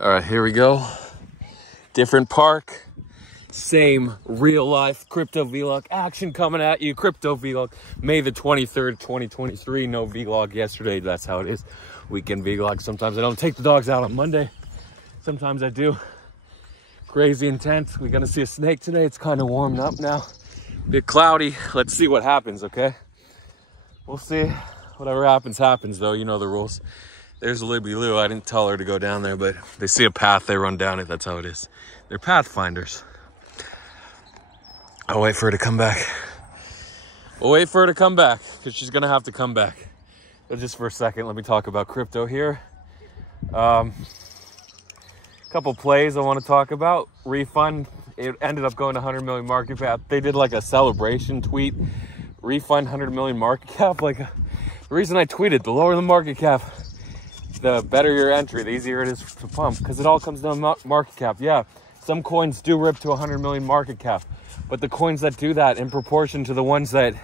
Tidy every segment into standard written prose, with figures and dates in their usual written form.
All right, here we go. Different park, same real life crypto vlog action coming at you. Crypto vlog, May the 23rd, 2023. No vlog yesterday. That's how it is. Weekend vlog. Sometimes I don't take the dogs out on Monday. Sometimes I do. Crazy intense. We're gonna see a snake today. It's kind of warming up now. Bit cloudy. Let's see what happens, okay? We'll see. Whatever happens, happens though. You know the rules. There's Libby Lou. I didn't tell her to go down there, but they see a path, they run down it. That's how it is. They're pathfinders. I'll wait for her to come back. We'll wait for her to come back because she's gonna have to come back. But just for a second, let me talk about crypto here. Couple plays I want to talk about. Refund. It ended up going to 100 million market cap. They did like a celebration tweet. Refund 100 million market cap. Like the reason I tweeted, the lower the market cap, the better your entry, the easier it is to pump, because it all comes down to market cap. Yeah, some coins do rip to 100 million market cap, but the coins that do that in proportion to the ones that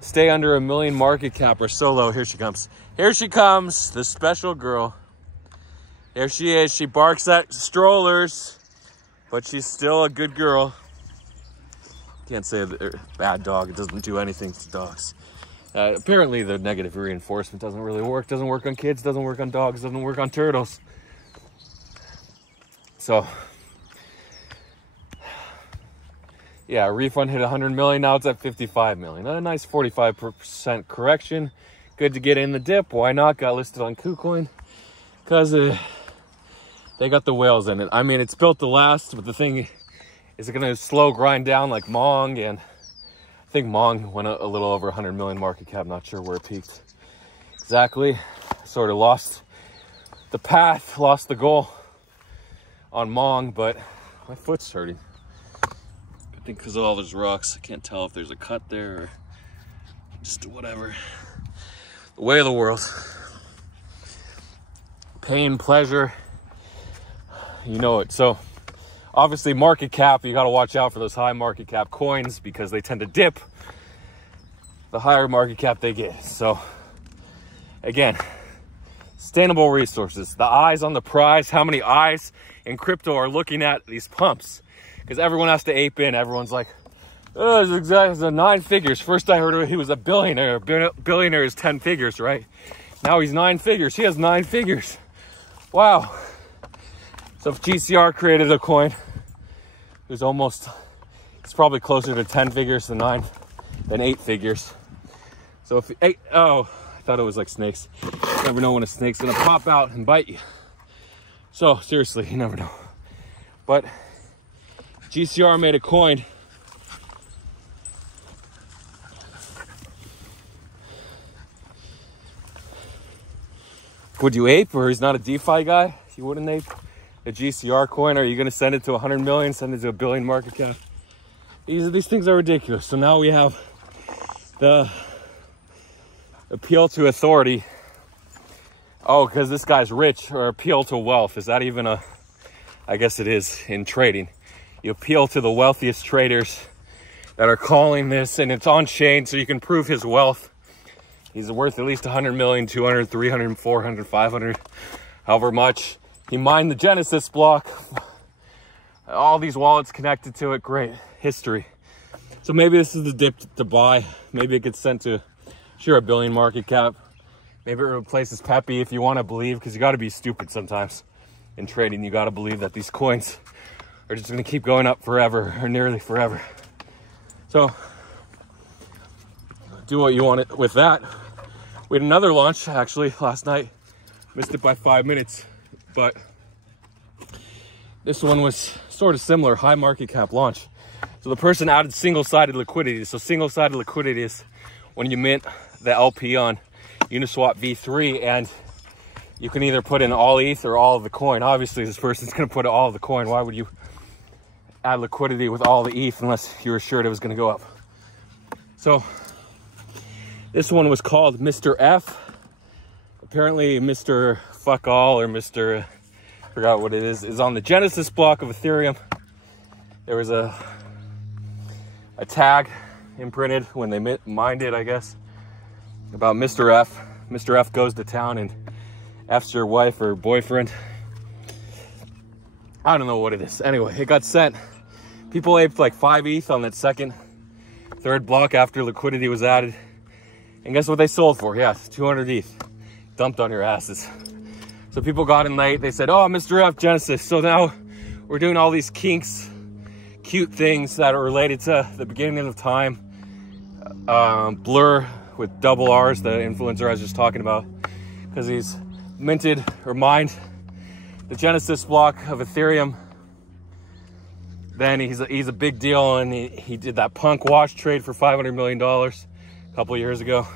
stay under 1 million market cap are so low. Here she comes. Here she comes, the special girl. There she is. She barks at strollers, but she's still a good girl. Can't say they're a bad dog. It doesn't do anything to dogs. Apparently the negative reinforcement doesn't really work. Doesn't work on kids, doesn't work on dogs, doesn't work on turtles. So, yeah, refund hit 100 million. Now it's at 55 million. A nice 45% correction. Good to get in the dip. Why not? Got listed on KuCoin because they got the whales in it. I mean, it's built to last, but the thing is, it going to slow grind down like Mong, and I think Mong went a little over 100 million market cap. Not sure where it peaked exactly. Sort of lost the path, lost the goal on Mong, but my foot's hurting. I think because of all those rocks. I can't tell if there's a cut there or just whatever. The way of the world. Pain, pleasure, you know it. So obviously market cap, you got to watch out for those high market cap coins because they tend to dip the higher market cap they get. So again, sustainable resources, the eyes on the prize. How many eyes in crypto are looking at these pumps? Because everyone has to ape in. Everyone's like, oh, it's exactly 9 figures. First I heard he was a billionaire. Billionaire is 10 figures, right? Now he's 9 figures. He has 9 figures. Wow. So if GCR created a coin, it's probably closer to 10 figures than 8 figures. So if oh, I thought it was like snakes. You never know when a snake's gonna pop out and bite you. So seriously, you never know. But GCR made a coin. Would you ape? Or he's not a DeFi guy? You wouldn't ape a GCR coin? Are you going to send it to 100 million, send it to 1 billion market cap? These things are ridiculous. So now we have the appeal to authority. Oh, because this guy's rich, or appeal to wealth. Is that even a, I guess it is in trading. You appeal to the wealthiest traders that are calling this, and it's on chain, so you can prove his wealth. He's worth at least 100 million, 200, 300, 400, 500, however much. He mined the Genesis block. All these wallets connected to it. Great history. So maybe this is the dip to buy. Maybe it gets sent to, sure, 1 billion market cap. Maybe it replaces Pepe if you want to believe, because you got to be stupid sometimes in trading. You got to believe that these coins are just going to keep going up forever, or nearly forever. So do what you want with that. We had another launch actually last night. Missed it by 5 minutes, but this one was sort of similar, high market cap launch. So the person added single-sided liquidity. So single-sided liquidity is when you mint the LP on Uniswap v3, and you can either put in all ETH or all of the coin. Obviously this person's going to put all of the coin. Why would you add liquidity with all the ETH unless you were sure it was going to go up? So this one was called Mr. F. Apparently Mr. Fuck All, or Mr. Forgot what it is on the Genesis block of Ethereum. There was a tag imprinted when they mined it, I guess, about Mr. F. Mr. F goes to town and F's your wife or boyfriend. I don't know what it is. Anyway, it got sent. People aped like 5 ETH on that second, third block after liquidity was added. And guess what they sold for? Yeah, 200 ETH. Dumped on your asses. So people got in late. They said, oh, Mr. F, Genesis. So now we're doing all these kinks, cute things that are related to the beginning of time. Blur with double R's, the influencer I was just talking about, because he's minted or mined the Genesis block of Ethereum. Then he's a big deal, and he did that punk wash trade for $500 million a couple of years ago.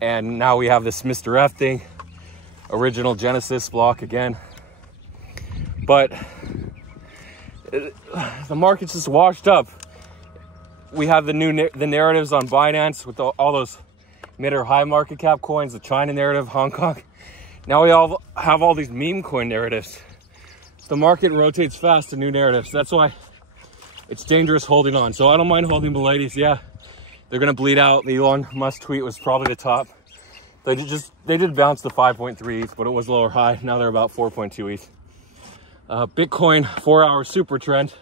And now we have this Mr. F thing, original Genesis block again. But the market's just washed up. We have the narratives on Binance with all those mid or high market cap coins, the China narrative, Hong Kong. Now we all have all these meme coin narratives. The market rotates fast to new narratives. That's why it's dangerous holding on. So I don't mind holding Miladies. Yeah, they're gonna bleed out. The Elon Musk tweet was probably the top. They did bounce to 5.3 ETH, but it was lower high. Now they're about 4.2 ETH. Bitcoin 4-hour super trend.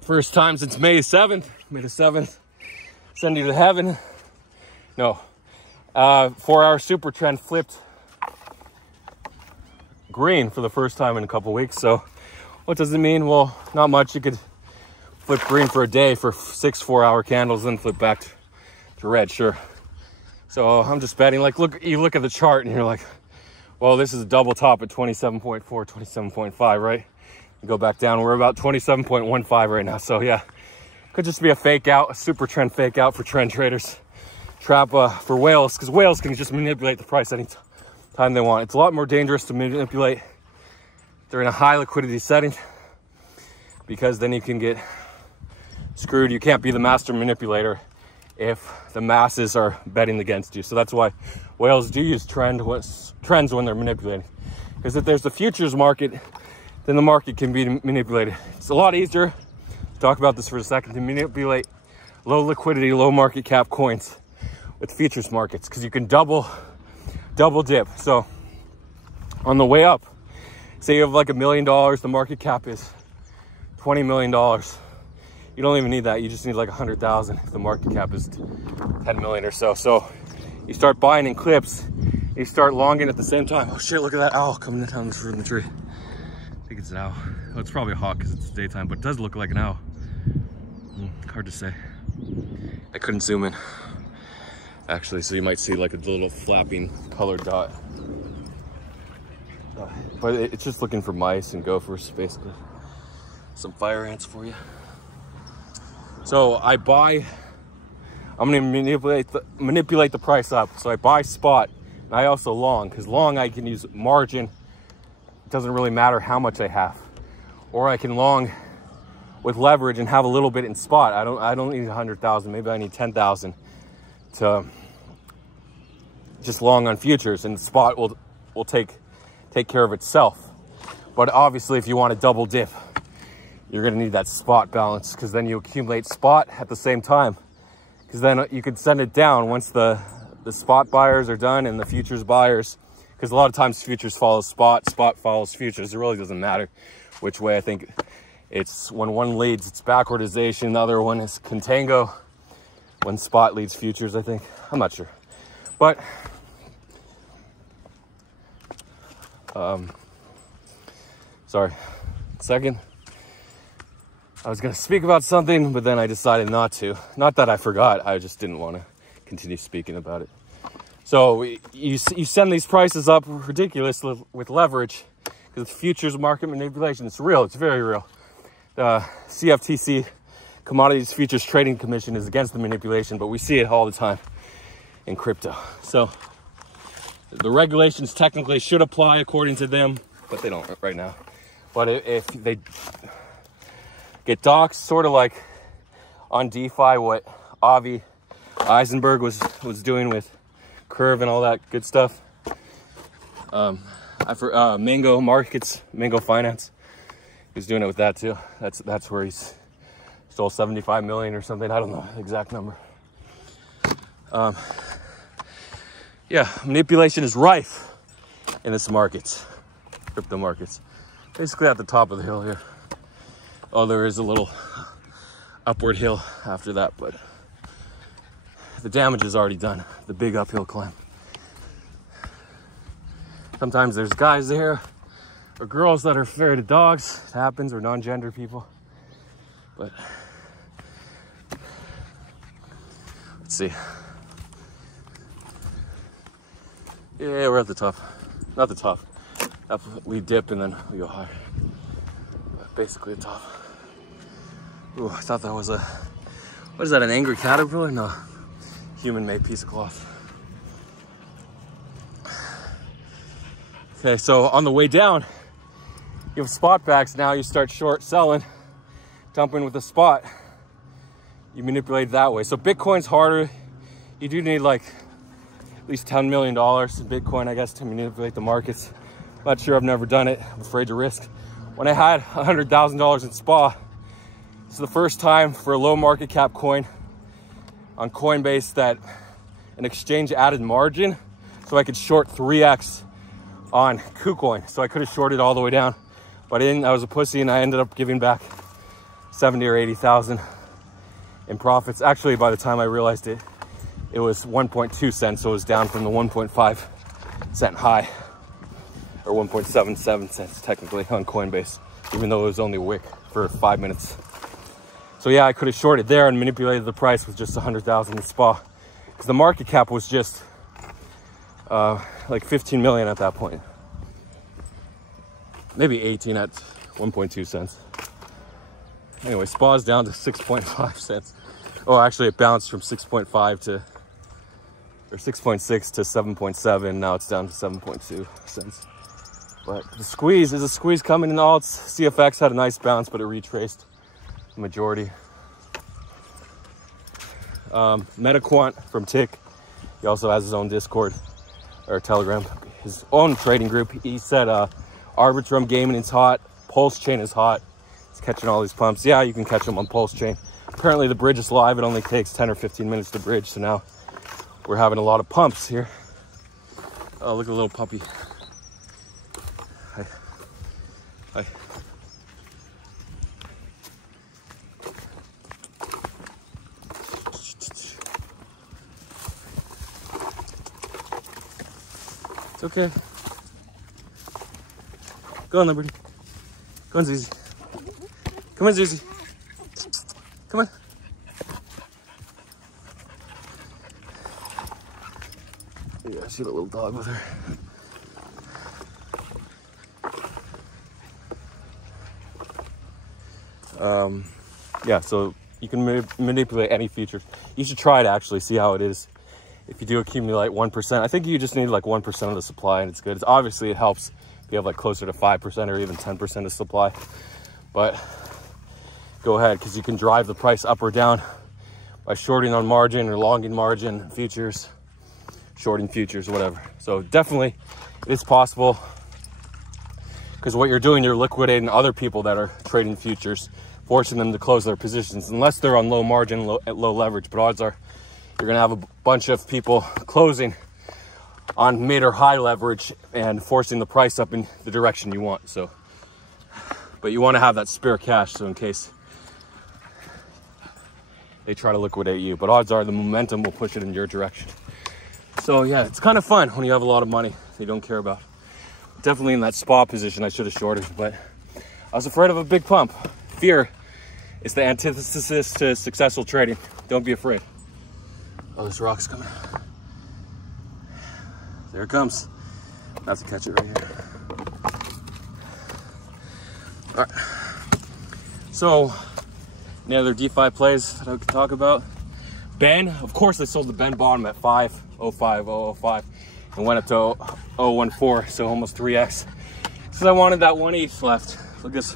First time since May the 7th. Send you to heaven. No, 4-hour super trend flipped green for the first time in a couple weeks. So what does it mean? Well, not much. You could flip green for a day for 6 4-hour candles, then flip back to red, sure. So I'm just betting, like, you look at the chart and you're like, well, this is a double top at 27.4, 27.5, right? You go back down, we're about 27.15 right now. So yeah, could just be a fake out, a super trend fake out for trend traders. Trap for whales, because whales can just manipulate the price any time they want. It's a lot more dangerous to manipulate. They're in a high liquidity setting, because then you can get screwed. You can't be the master manipulator if the masses are betting against you. So that's why whales do use trends when they're manipulating. Because if there's the futures market, then the market can be manipulated. It's a lot easier, talk about this for a second, to manipulate low liquidity, low market cap coins with futures markets, because you can double dip. So on the way up, say you have like $1 million, the market cap is $20 million. You don't even need that. You just need like 100,000 if the market cap is 10 million or so. So you start buying in clips, you start longing at the same time. Oh shit, look at that owl coming down from the tree. I think it's an owl. Oh, it's probably a hawk because it's daytime, but it does look like an owl. Hard to say. I couldn't zoom in, actually, so you might see like a little flapping colored dot. But it's just looking for mice and gophers, basically. Some fire ants for you. So I'm gonna manipulate the price up. So I buy spot, and I also long, because long I can use margin. It doesn't really matter how much I have. Or I can long with leverage and have a little bit in spot. I don't need 100,000, maybe I need 10,000 to just long on futures, and spot will take care of itself. But obviously if you want to double dip, you're going to need that spot balance, because then you accumulate spot at the same time, because then you could send it down once the spot buyers are done and the futures buyers, because a lot of times futures follows spot follows futures. It really doesn't matter which way. I think it's when one leads, it's backwardization, the other one is contango when spot leads futures, I think. I'm not sure, but sorry, second. I was going to speak about something, but then I decided not to. Not that I forgot, I just didn't want to continue speaking about it. So you send these prices up ridiculous with leverage, because it's futures market manipulation. It's real, it's very real. The CFTC, Commodities Futures Trading Commission, is against the manipulation, but we see it all the time in crypto. So the regulations technically should apply according to them, but they don't right now. But if they get doxxed, sort of like on DeFi, what Avi Eisenberg was doing with Curve and all that good stuff. Mango Markets, Mango Finance, he's doing it with that too. That's where he's stole 75 million or something. I don't know the exact number. Yeah, manipulation is rife in this market. crypto markets. Basically at the top of the hill here. Oh, there is a little upward hill after that, but the damage is already done. The big uphill climb. Sometimes there's guys there or girls that are afraid of dogs. It happens, or non-gender people. But let's see. Yeah, we're at the top. Not the top. We dip and then we go higher. But basically the top. Ooh, I thought that was a, what is that, an angry caterpillar? No, human-made piece of cloth. Okay, so on the way down, you have spot backs. Now you start short selling, dumping with a spot. You manipulate that way. So Bitcoin's harder. You do need like at least $10 million in Bitcoin, I guess, to manipulate the markets. Not sure, I've never done it. I'm afraid to risk. When I had $100,000 in SPA, it's the first time for a low market cap coin on Coinbase that an exchange added margin, so I could short 3x on KuCoin. So I could have shorted all the way down, but I didn't. I was a pussy and I ended up giving back 70 or 80,000 in profits. Actually, by the time I realized it, it was 1.2 cents, so it was down from the 1.5 cent high, or 1.77 cents technically on Coinbase, even though it was only a wick for 5 minutes. So yeah, I could have shorted there and manipulated the price with just 100,000 in SPA, because the market cap was just like 15 million at that point. Maybe 18 at 1.2 cents. Anyway, SPA's down to 6.5 cents. Oh, actually it bounced from 6.5 to, or 6.6 to 7.7. Now it's down to 7.2 cents. But the squeeze, is a squeeze coming in alts. CFX had a nice bounce, but it retraced the majority. MetaQuant from Tick, he also has his own Discord or Telegram, his own trading group. He said Arbitrum Gaming is hot, Pulse Chain is hot. It's catching all these pumps. Yeah, you can catch them on Pulse Chain. Apparently the bridge is live. It only takes 10 or 15 minutes to bridge, so now we're having a lot of pumps here. Oh, look at the little puppy. Hi. Hi. It's okay. Go on, Liberty. Go on, Zuzi. Come on, Zuzi. Come on. Yeah, I see the little dog with her. Yeah, so you can manipulate any features. You should try it, actually, see how it is. If you do accumulate 1%, I think you just need like 1% of the supply and it's good. Obviously it helps if you have like closer to 5% or even 10% of supply, but go ahead, because you can drive the price up or down by shorting on margin or longing margin, futures, shorting futures, whatever. So definitely it is possible, because what you're doing, you're liquidating other people that are trading futures, forcing them to close their positions, unless they're on low margin, low leverage. But odds are you're gonna have a bunch of people closing on mid or high leverage and forcing the price up in the direction you want. So, but you want to have that spare cash, so in case they try to liquidate you. But odds are the momentum will push it in your direction. So yeah, it's kind of fun when you have a lot of money that you don't care about. Definitely in that SPA position, I should have shorted, but I was afraid of a big pump. Fear is the antithesis to successful trading. Don't be afraid. Oh, this rock's coming. There it comes. I have to catch it right here. All right. So, any other DeFi plays that I could talk about? Ben, of course, I sold the Ben bottom at 5.05 and went up to 0.14, so almost 3x. So I wanted that 1 ETH left. Look at this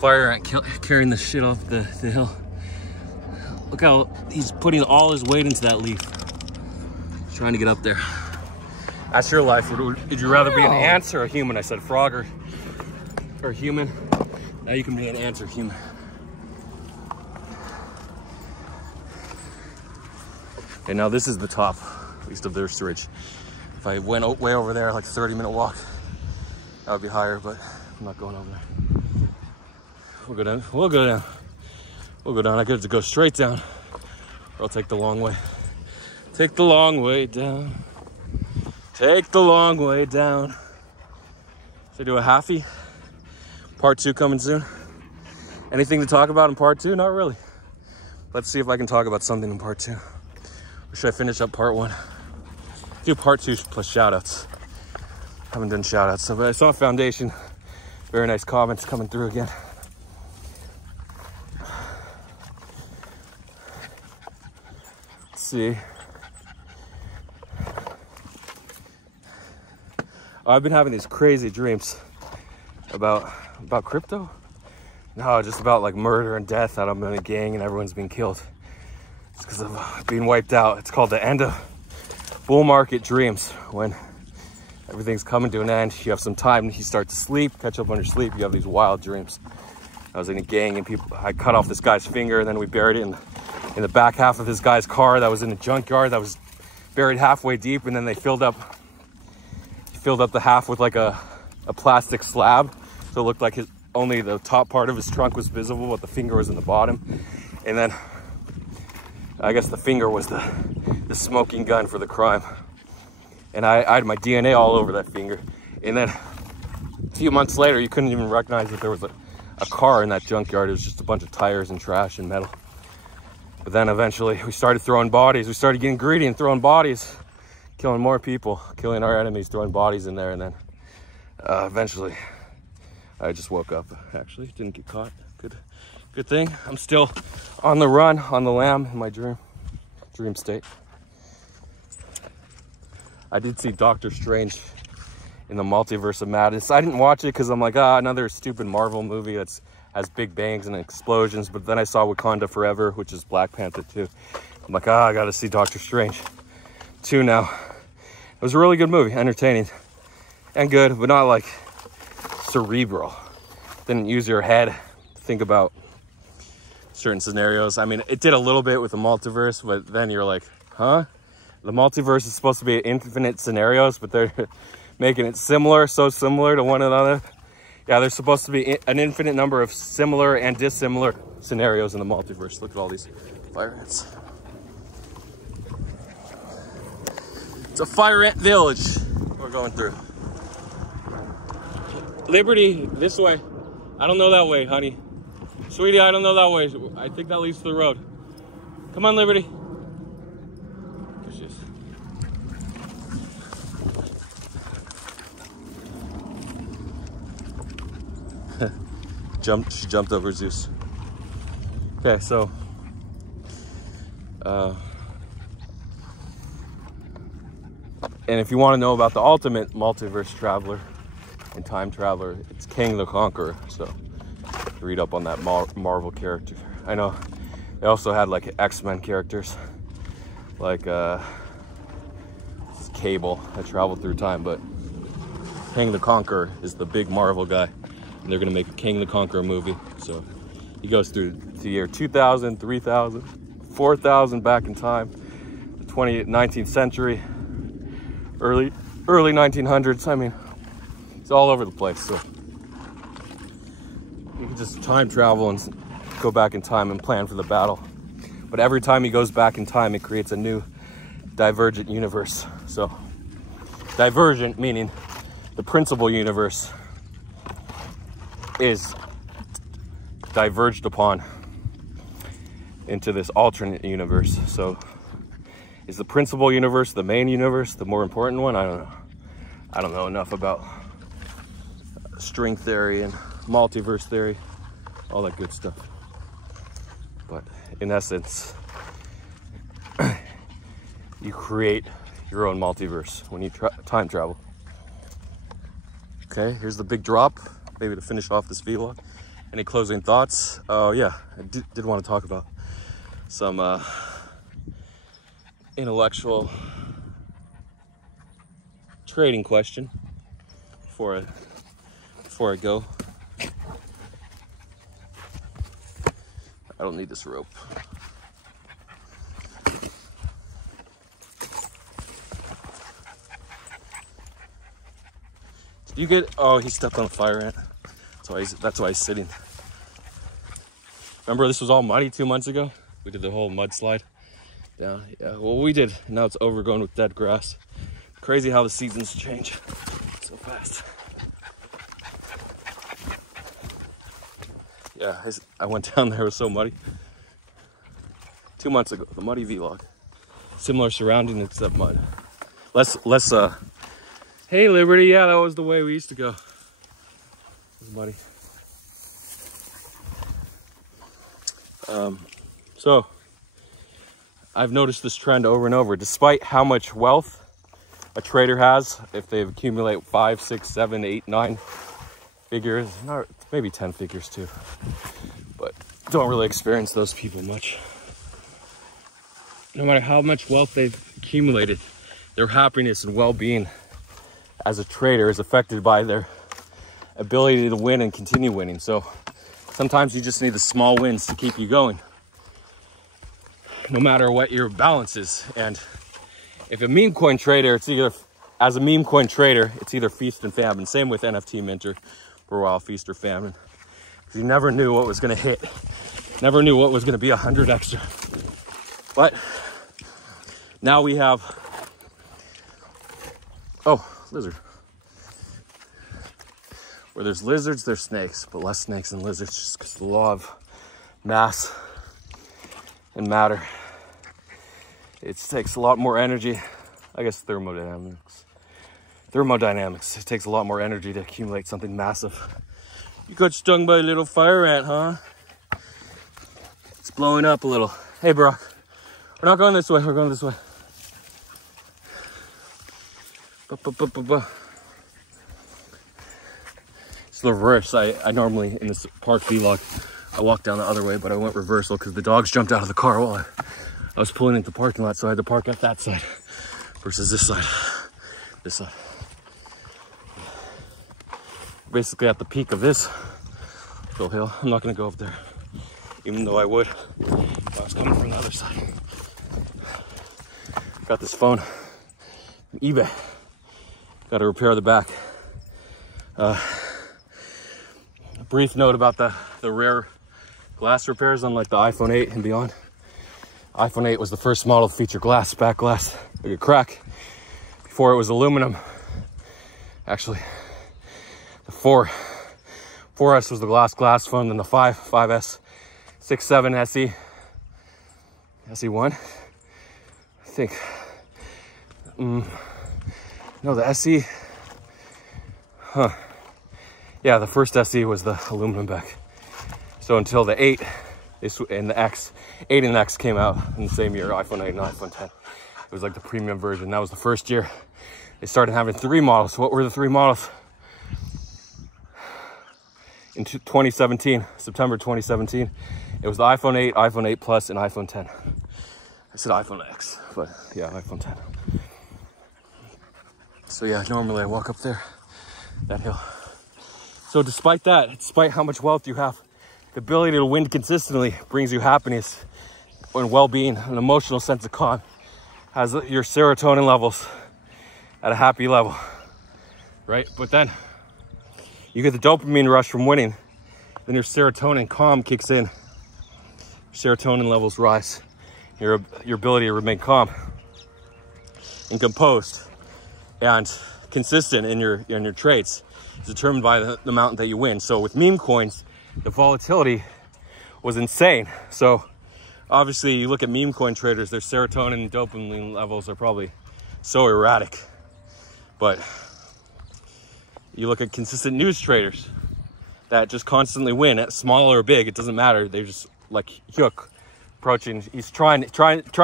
fire ant carrying the shit off the hill. Look how he's putting all his weight into that leaf. Trying to get up there. That's your life. Would you rather be an ant or a human? I said frog or human. Now you can be an ant or human. Okay, now this is the top, at least of their storage. If I went way over there, like a 30-minute walk, That would be higher, but I'm not going over there. We'll go down. We'll go down. We'll go down. I get to go straight down, or I'll take the long way. Take the long way down. Take the long way down. So do a halfie. Part 2 coming soon. Anything to talk about in part 2? Not really. Let's see if I can talk about something in part 2. Or should I finish up part 1? Do part 2 plus shout outs. Haven't done shout outs. So, but I saw Foundation. Very nice comments coming through again. Let's see. I've been having these crazy dreams about crypto. No, just about like murder and death, that I'm in a gang and everyone's being killed. It's because of being wiped out. It's called the end of bull market dreams. When everything's coming to an end, you have some time, you start to sleep, catch up on your sleep, you have these wild dreams. I was in a gang and I cut off this guy's finger, and then we buried it in the back half of this guy's car that was in a junkyard that was buried halfway deep, and then they filled up the half with like a plastic slab, so it looked like only the top part of his trunk was visible, but the finger was in the bottom. And then I guess the finger was the smoking gun for the crime. And I had my DNA all over that finger. And then a few months later, you couldn't even recognize that there was a car in that junkyard. It was just a bunch of tires and trash and metal. But then eventually we started throwing bodies. We started getting greedy and throwing bodies, killing more people, killing our enemies, throwing bodies in there. And then eventually I just woke up. Actually, didn't get caught. Good thing. I'm still on the run, on the lam in my dream state. I did see Doctor Strange in the Multiverse of Madness. I didn't watch it because I'm like, another stupid Marvel movie has big bangs and explosions. But then I saw Wakanda Forever, which is Black Panther 2. I'm like, I gotta see Doctor Strange 2 now. It was a really good movie, entertaining and good, but not like cerebral. Didn't use your head to think about certain scenarios. I mean, it did a little bit with the multiverse, but then you're like, huh? The multiverse is supposed to be infinite scenarios, but they're making it so similar to one another. Yeah, there's supposed to be an infinite number of similar and dissimilar scenarios in the multiverse. Look at all these fire ants. It's a fire ant village we're going through. Liberty, this way. I don't know that way, honey. Sweetie, I don't know that way. I think that leads to the road. Come on, Liberty. There she is. She jumped over Zeus. Okay, so and if you want to know about the ultimate multiverse traveler and time traveler, it's Kang the Conqueror. So read up on that Marvel character. I know they also had like X-Men characters, like Cable that traveled through time, but Kang the Conqueror is the big Marvel guy, and they're gonna make a Kang the Conqueror movie. So he goes through the year 2000, 3000, 4000 back in time, the 19th century, early 1900s. I mean, it's all over the place. So you can just time travel and go back in time and plan for the battle. But every time he goes back in time, it creates a new divergent universe. So divergent meaning the principal universe is diverged upon into this alternate universe. So is the principal universe the main universe, the more important one? I don't know. I don't know enough about string theory and multiverse theory, all that good stuff. But in essence, you create your own multiverse when you time travel. Okay, here's the big drop, maybe to finish off this vlog. Any closing thoughts? Oh yeah, I did want to talk about some intellectual trading question before I go. I don't need this rope. You get, oh, he stepped on a fire ant. That's why he's sitting. Remember, this was all muddy 2 months ago? We did the whole mudslide. Yeah, well, we did. Now it's overgrown with dead grass. Crazy how the seasons change so fast. Yeah, I went down there, it was so muddy. 2 months ago, the muddy vlog. Similar surrounding except mud. Less, hey Liberty, yeah, that was the way we used to go. It was muddy. So, I've noticed this trend over and over. Despite how much wealth a trader has, if they accumulate 5, 6, 7, 8, 9 figures, maybe 10 figures too, but don't really experience those people much. No matter how much wealth they've accumulated, their happiness and well-being as a trader is affected by their ability to win and continue winning. So sometimes you just need the small wins to keep you going, no matter what your balance is. And if a meme coin trader, it's either feast and famine. Same with NFT Minter for a while, feast or famine. Because you never knew what was going to hit. Never knew what was going to be 100 extra. But now we have, oh, lizard. Where there's lizards, there's snakes, but less snakes than lizards, just because the law of mass and matter. It takes a lot more energy. I guess thermodynamics. It takes a lot more energy to accumulate something massive. You got stung by a little fire ant, huh? It's blowing up a little. Hey, Brock. We're not going this way. We're going this way. It's the reverse. I normally, in this park vlog, I walk down the other way, but I went reversal because the dogs jumped out of the car while I was pulling into the parking lot, so I had to park at that side versus this side. This side. Basically at the peak of this little hill. I'm not going to go up there, even though I would if I was coming from the other side. Got this phone from eBay. Got to repair the back. A brief note about the rare glass repairs, unlike the iPhone 8 and beyond. iPhone 8 was the first model to feature glass, back glass, like a crack. Before it was aluminum. Actually, the 4S was the glass phone, then the 5S, 6, 7 SE, SE1, I think. No, the SE, yeah, the first SE was the aluminum back. So until the 8 and the X, 8 and X came out in the same year, iPhone 8 and iPhone 10. It was like the premium version. That was the first year they started having 3 models. What were the 3 models? In 2017, September 2017, it was the iPhone 8, iPhone 8 Plus, and iPhone 10. I said iPhone X, but yeah, iPhone 10. So yeah, normally I walk up there, that hill. So despite that, despite how much wealth you have, the ability to win consistently brings you happiness and well-being, an emotional sense of calm, has your serotonin levels at a happy level, right? But then you get the dopamine rush from winning, then your serotonin calm kicks in, serotonin levels rise, your ability to remain calm and composed and consistent in your trades is determined by the amount that you win. So with meme coins, the volatility was insane. So obviously you look at meme coin traders, their serotonin and dopamine levels are probably so erratic. But you look at consistent news traders that just constantly win, small or big, it doesn't matter. They're just like Hyuk approaching. He's trying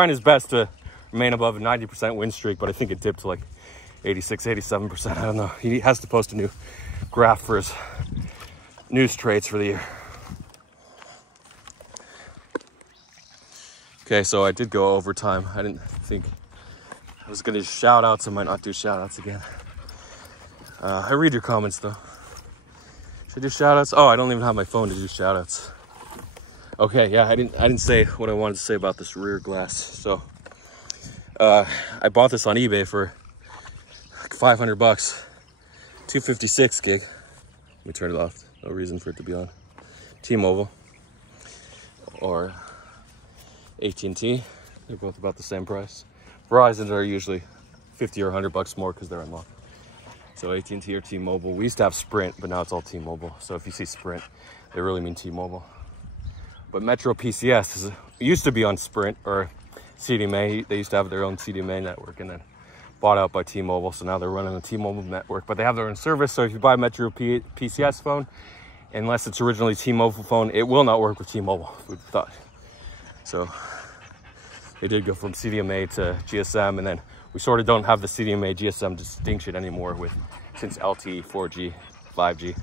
his best to remain above a 90% win streak, but I think it dipped to like 86, 87%. I don't know. He has to post a new graph for his news trades for the year. Okay, so I did go overtime. I didn't think I was gonna do shout outs. I might not do shout outs again. I read your comments though. Should I do shout outs? Oh, I don't even have my phone to do shout outs. Okay, yeah, I didn't say what I wanted to say about this rear glass. So I bought this on eBay for like 500 bucks. 256 gig. Let me turn it off. No reason for it to be on. T-Mobile or AT&T. They're both about the same price. Verizon are usually 50 or 100 bucks more because they're unlocked. So AT&T or T-Mobile. We used to have Sprint, but now it's all T-Mobile. So if you see Sprint, they really mean T-Mobile. But Metro PCS used to be on Sprint or CDMA. They used to have their own CDMA network and then bought out by T-Mobile. So now they're running a T-Mobile network, but they have their own service. So if you buy a Metro PCS phone, unless it's originally T-Mobile phone, it will not work with T-Mobile, we thought. So they did go from CDMA to GSM, and then we sort of don't have the CDMA GSM distinction anymore since LTE, 4G, 5G,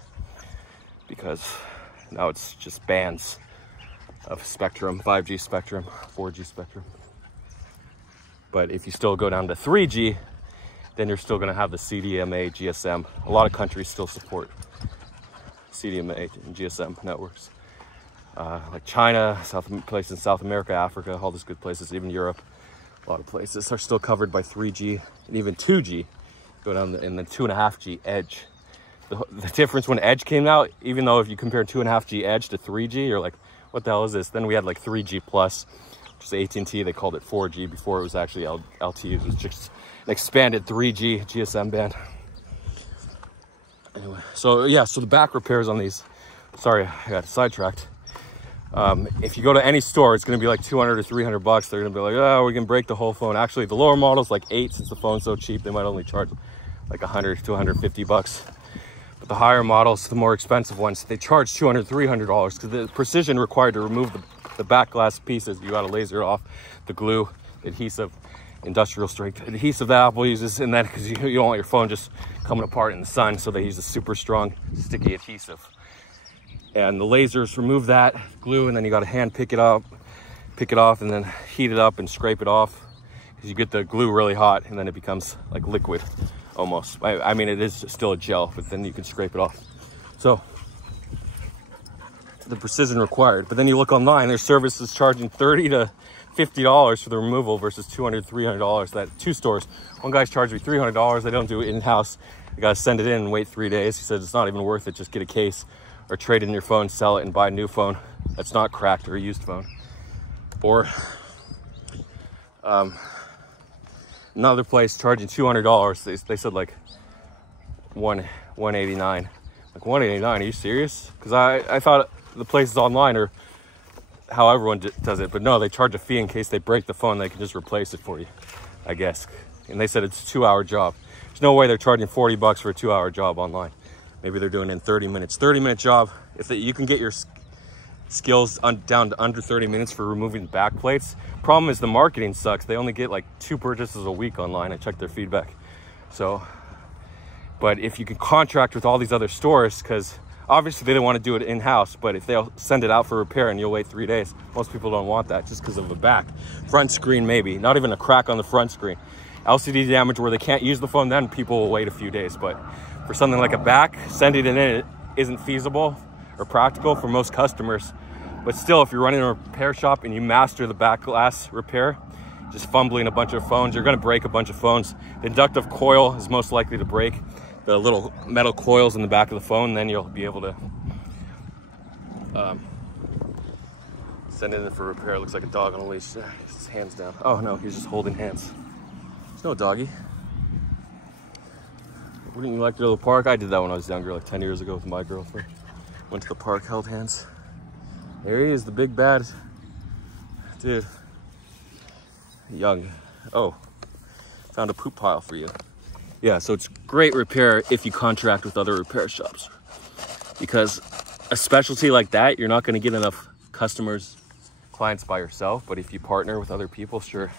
because now it's just bands of spectrum, 5G spectrum, 4G spectrum. But if you still go down to 3G, then you're still gonna have the CDMA GSM. A lot of countries still support CDMA and GSM networks. Like China, places in South America, Africa, all these good places, even Europe. A lot of places are still covered by 3G and even 2G. Go down in the 2.5G Edge. The difference when Edge came out, even though if you compare 2.5G Edge to 3G, you're like, what the hell is this? Then we had like 3G plus, which is AT&T. They called it 4G before it was actually LTE. It was just an expanded 3G GSM band. Anyway, so yeah, so the back repairs on these, sorry, I got sidetracked. If you go to any store, it's going to be like 200 or 300 bucks. They're going to be like, oh, we can break the whole phone. Actually, the lower models, like 8, since the phone's so cheap, they might only charge like 100 to 150 bucks. But the higher models, the more expensive ones, they charge $200, $300 because the precision required to remove the back glass pieces. You got to laser off the glue, adhesive, industrial strength adhesive that Apple uses, and then because you don't want your phone just coming apart in the sun, so they use a super strong sticky adhesive. And the lasers remove that glue, and then you got to hand pick it off, and then heat it up and scrape it off, because you get the glue really hot, and then it becomes like liquid almost. I mean, it is still a gel, but then you can scrape it off. So the precision required. But then you look online, there's services charging $30 to $50 for the removal versus $200, $300. That 2 stores. One guy's charged me $300. They don't do it in-house. You got to send it in and wait 3 days. He said it's not even worth it. Just get a case or trade in your phone, sell it, and buy a new phone that's not cracked or a used phone. Or another place charging $200. They said like $189. Like $189, are you serious? Because I thought the places online or how everyone does it, but no, they charge a fee in case they break the phone. They can just replace it for you, I guess. And they said it's a 2-hour job. There's no way they're charging 40 bucks for a 2-hour job online. Maybe they're doing it in 30 minutes. 30-minute job. If you can get your skills down to under 30 minutes for removing back plates. Problem is the marketing sucks. They only get like 2 purchases a week online. I checked their feedback. So, but if you can contract with all these other stores, because obviously they don't want to do it in-house, but if they'll send it out for repair and you'll wait 3 days, most people don't want that just because of the back. Front screen maybe, not even a crack on the front screen. LCD damage where they can't use the phone, then people will wait a few days. But for something like a back, sending it in isn't feasible or practical for most customers. But still, if you're running a repair shop and you master the back glass repair, just fumbling a bunch of phones, you're going to break a bunch of phones. The inductive coil is most likely to break, the little metal coils in the back of the phone. Then you'll be able to send it in for repair. It looks like a dog on a leash. His hands down. Oh no, he's just holding hands. There's no doggy. Wouldn't you like to go to the park? I did that when I was younger, like 10 years ago with my girlfriend. Went to the park, held hands. There he is, the big bad dude. Young. Oh, found a poop pile for you. Yeah, so it's great repair if you contract with other repair shops, because a specialty like that, you're not going to get enough customers, clients by yourself. But if you partner with other people, sure,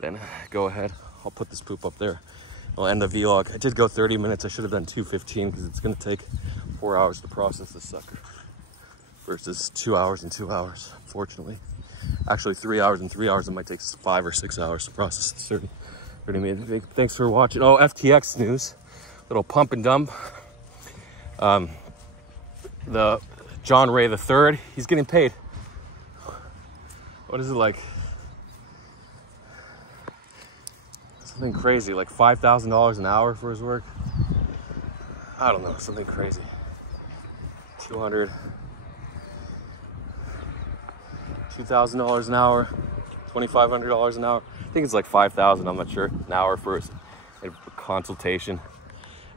then go ahead. I'll put this poop up there. I'll end the vlog. I did go 30 minutes. I should have done 2:15 because it's going to take 4 hours to process this sucker versus 2 hours and 2 hours, fortunately. Actually, 3 hours and 3 hours. It might take 5 or 6 hours to process this 30 minutes. Thanks for watching. Oh, FTX news. Little pump and dump. The John Ray III, he's getting paid. What is it, like? Something crazy, like $5,000 an hour for his work. I don't know, something crazy. 200, $2,000 an hour, $2,500 an hour. I think it's like 5,000, I'm not sure, an hour for a consultation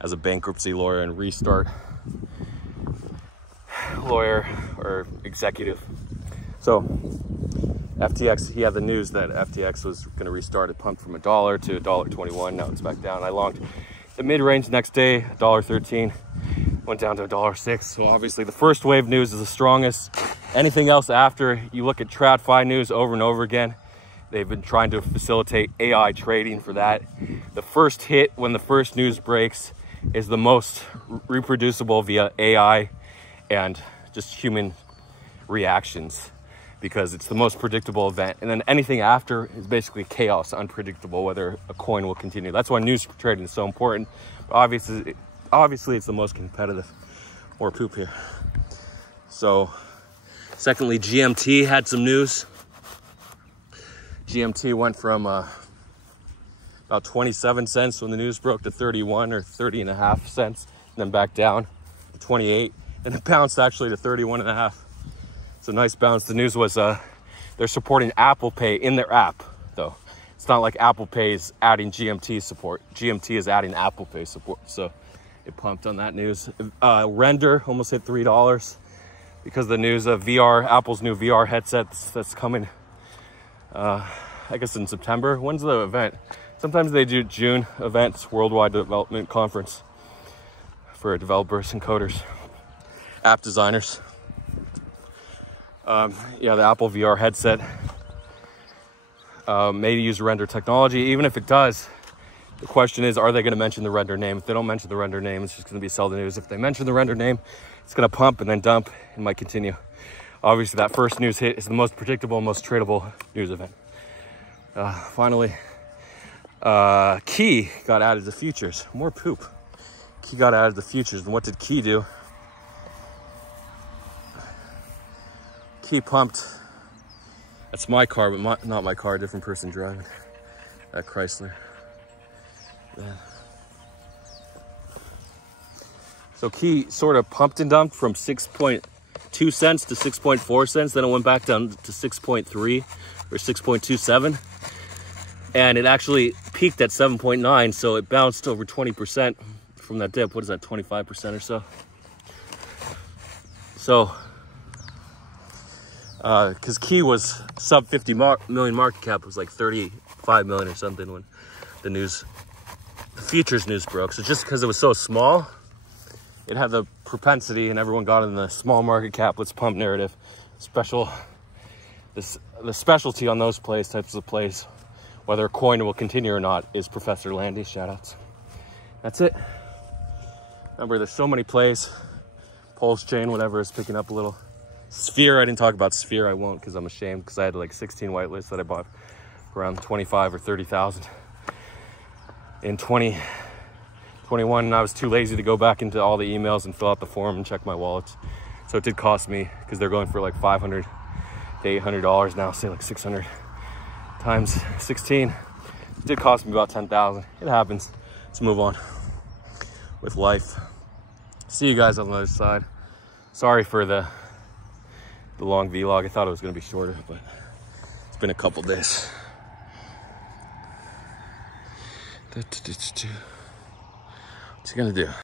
as a bankruptcy lawyer and restart lawyer or executive. So FTX, he had the news that FTX was going to restart. It pumped from $1 to $1.21. Now it's back down. I longed the mid-range next day, $1.13, went down to $1.06. So obviously the first wave news is the strongest. Anything else after, you look at TradFi news over and over again. They've been trying to facilitate AI trading for that. The first hit when the first news breaks is the most reproducible via AI and just human reactions, because it's the most predictable event. And then anything after is basically chaos, unpredictable, whether a coin will continue. That's why news trading is so important. But obviously it's the most competitive. More poop here. So secondly, GMT had some news. GMT went from about 27 cents when the news broke to 31 or 30.5 cents, and then back down to 28, and it bounced actually to 31.5. It's a nice bounce. The news was they're supporting Apple Pay in their app, though. It's not like Apple Pay is adding GMT support. GMT is adding Apple Pay support, so it pumped on that news. Render almost hit $3 because of the news of VR, Apple's new VR headsets that's coming, I guess in September. When's the event? Sometimes they do June events, Worldwide Development Conference for developers and coders, app designers. Yeah, the Apple VR headset may use render technology. Even if it does, the question is, are they going to mention the render name? If they don't mention the render name, it's just going to be sell the news. If they mention the render name, it's going to pump and then dump and might continue. Obviously, that first news hit is the most predictable, most tradable news event. Finally, Key got added to futures. More poop. Key got added to futures. And what did Key do? Key pumped. That's my car, but not my car. Different person driving. That Chrysler. Yeah. So Key sort of pumped and dumped from 6.2 cents to 6.4 cents. Then it went back down to 6.3 or 6.27. And it actually peaked at 7.9. So it bounced over 20% from that dip. What is that, 25% or so? So, because Key was sub 50 million market cap, it was like 35 million or something when the futures news broke. So just because it was so small, it had the propensity, and everyone got in the small market cap, let's pump narrative. The specialty on those types of plays, whether a coin will continue or not, is Professor Landy. Shout outs. That's it. Remember, there's so many plays. Pulse chain, whatever, is picking up a little. Sphere, I didn't talk about Sphere. I won't, because I'm ashamed, because I had like 16 whitelists that I bought for around 25 or 30,000 in 2021, and I was too lazy to go back into all the emails and fill out the form and check my wallets. So it did cost me, because they're going for like $500 to $800 now, say like 600 times 16. It did cost me about 10,000. It happens. Let's move on with life. See you guys on the other side. Sorry for the long vlog. I thought it was going to be shorter, but it's been a couple days. What's he gonna do?